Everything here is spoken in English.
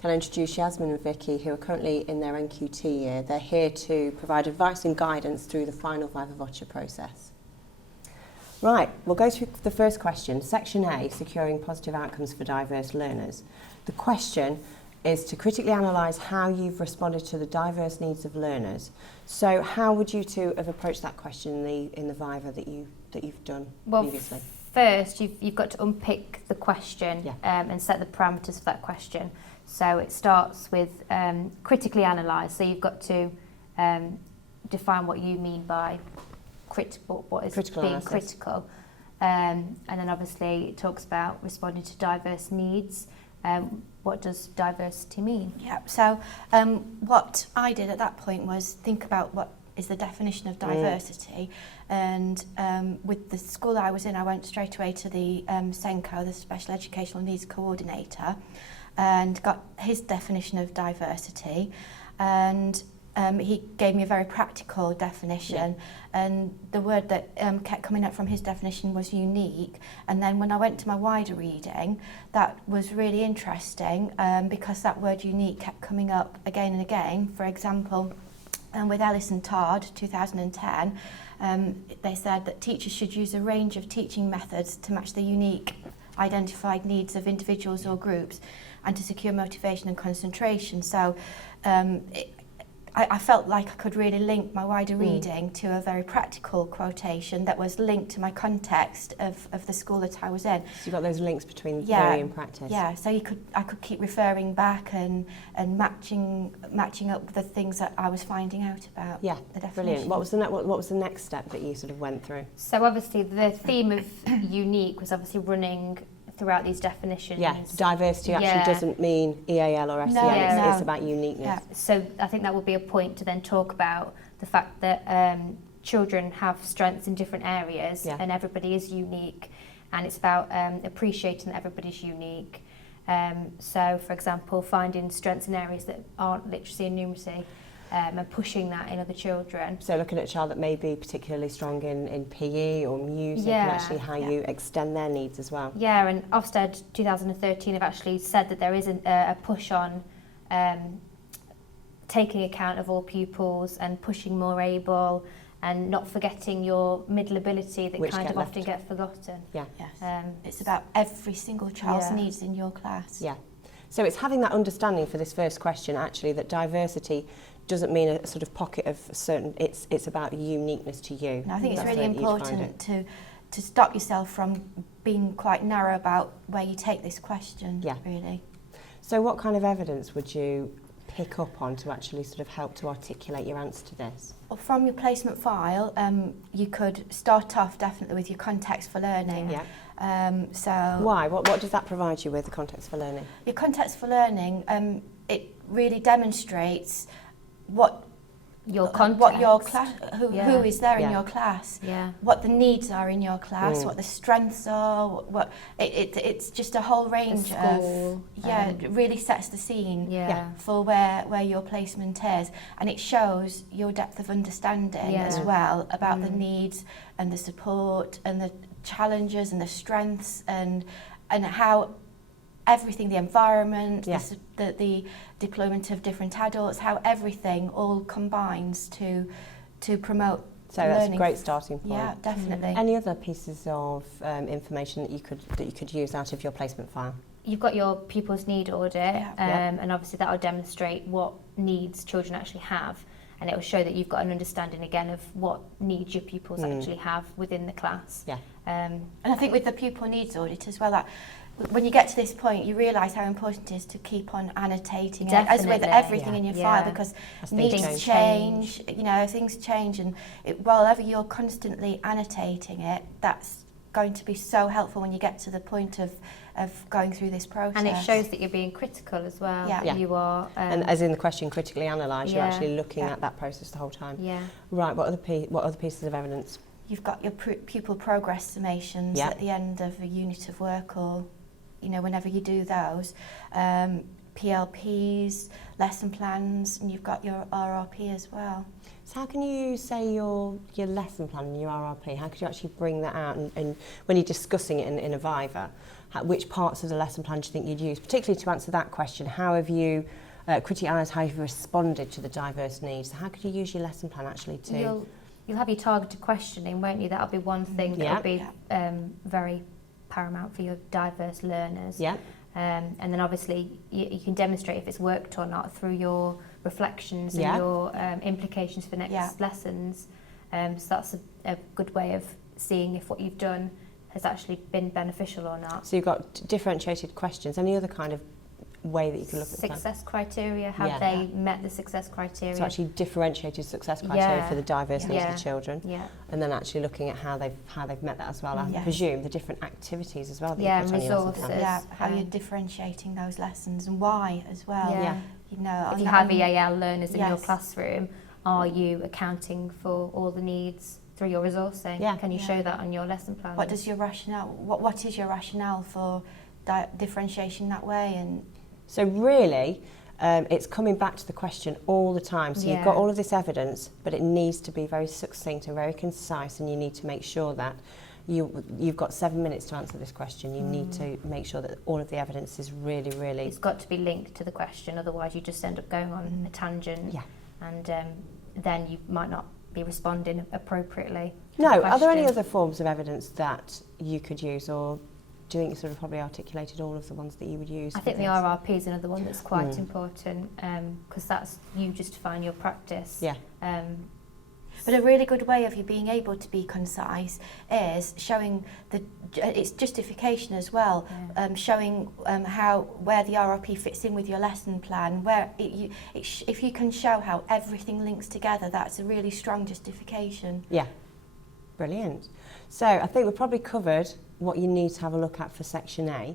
Can I introduce Yasmin and Vicky, who are currently in their NQT year. They're here to provide advice and guidance through the final Viva Voce process. Right, we'll go through the first question. Section A, securing positive outcomes for diverse learners. The question is to critically analyse how you've responded to the diverse needs of learners. So how would you two have approached that question in the Viva that you've done previously? First, you've got to unpick the question and set the parameters for that question. So it starts with critically analyse. So you've got to define what you mean by what is critical being analysis. Critical. And then obviously it talks about responding to diverse needs. What does diversity mean? Yeah, so what I did at that point was think about what is the definition of diversity. And with the school I was in, I went straight away to the SENCO, the Special Educational Needs Coordinator, and got his definition of diversity. And he gave me a very practical definition, and the word that kept coming up from his definition was unique. And then when I went to my wider reading, that was really interesting because that word unique kept coming up again and again. For example, with Ellis and Todd, 2010, they said that teachers should use a range of teaching methods to match the unique identified needs of individuals or groups and to secure motivation and concentration. So I felt like I could really link my wider reading to a very practical quotation that was linked to my context of the school that I was in. So you got those links between theory and practice. Yeah, so I could keep referring back and matching up the things that I was finding out about. Yeah, the definition. brilliant. What was the next step that you sort of went through? So obviously the theme of unique was obviously running throughout these definitions. Yeah, diversity actually doesn't mean EAL or SEN, it's about uniqueness. Yeah. So I think that would be a point to then talk about the fact that children have strengths in different areas and everybody is unique, and it's about appreciating that everybody's unique. So for example, finding strengths in areas that aren't literacy and numeracy, and pushing that in other children. So looking at a child that may be particularly strong in PE or music and actually how you extend their needs as well. Yeah, and Ofsted 2013 have actually said that there is a push on taking account of all pupils and pushing more able and not forgetting your middle ability that Which kind of often get forgotten. Yeah. Yes. It's about every single child's needs in your class. Yeah. So it's having that understanding for this first question actually that diversity doesn't mean a sort of pocket of certain, it's about uniqueness to you. And I think it's really important to stop yourself from being quite narrow about where you take this question, really. So what kind of evidence would you pick up on to actually sort of help to articulate your answer to this? Well, from your placement file, you could start off definitely with your context for learning. Yeah. So why? What does that provide you with, the context for learning? Your context for learning, it really demonstrates what your context, who is there in your class, what the needs are in your class, what the strengths are, what it's just a whole range of it really sets the scene for where your placement is, and it shows your depth of understanding as well about the needs and the support and the challenges and the strengths and how everything, the environment, the deployment of different adults, how everything all combines to promote so learning. That's a great starting point. Yeah, definitely. Any other pieces of information that you could use out of your placement file? You've got your pupils' need audit, and obviously that will demonstrate what needs children actually have, and it will show that you've got an understanding again of what needs your pupils actually have within the class. Yeah. And I think with the pupil needs audit as well, that when you get to this point, you realise how important it is to keep on annotating it, as with everything in your file, because needs change, you know, things change, and while ever you're constantly annotating it, that's going to be so helpful when you get to the point of going through this process. And it shows that you're being critical as well. Yeah. You are. And as in the question, critically analyse, you're actually looking at that process the whole time. Yeah. Right, what other pieces of evidence? You've got your pupil progress summations at the end of a unit of work, or whenever you do those, PLPs, lesson plans, and you've got your RRP as well. So how can you say your lesson plan and your RRP? How could you actually bring that out and when you're discussing it in a Viva? which parts of the lesson plan do you think you'd use? Particularly to answer that question, how have you criticised how you've responded to the diverse needs? How could you use your lesson plan actually to... You'll have your targeted questioning, won't you? That'll be one thing that'll be very paramount for your diverse learners. Yeah. And then obviously you can demonstrate if it's worked or not through your reflections and your implications for next lessons. So that's a good way of seeing if what you've done has actually been beneficial or not. So you've got differentiated questions. Any other kind of way that you can look at success criteria? Have they met the success criteria? So actually differentiated success criteria for the diverse needs of the children. Yeah. And then actually looking at how they've met that as well. I presume the different activities as well that you put on your lesson plan. Yeah, how you're differentiating those lessons and why as well. Yeah. You know, if you have EAL learners in your classroom, are you accounting for all the needs through your resourcing? Can you show that on your lesson plan? What does your rationale? What is your rationale for differentiation that way? And so really, it's coming back to the question all the time. So you've got all of this evidence, but it needs to be very succinct and very concise, and you need to make sure that you've got 7 minutes to answer this question. You need to make sure that all of the evidence is really, really... It's got to be linked to the question, otherwise you just end up going on a tangent, and then you might not be responding appropriately. No, are there any other forms of evidence that you could use, or do you think you sort of probably articulated all of the ones that you would use? I think the RRP is another one that's quite important, because that's you justifying your practice. Yeah. But a really good way of you being able to be concise is showing its justification as well, showing where the RRP fits in with your lesson plan. If you can show how everything links together, that's a really strong justification. Yeah, brilliant. So I think we've probably covered what you need to have a look at for Section A.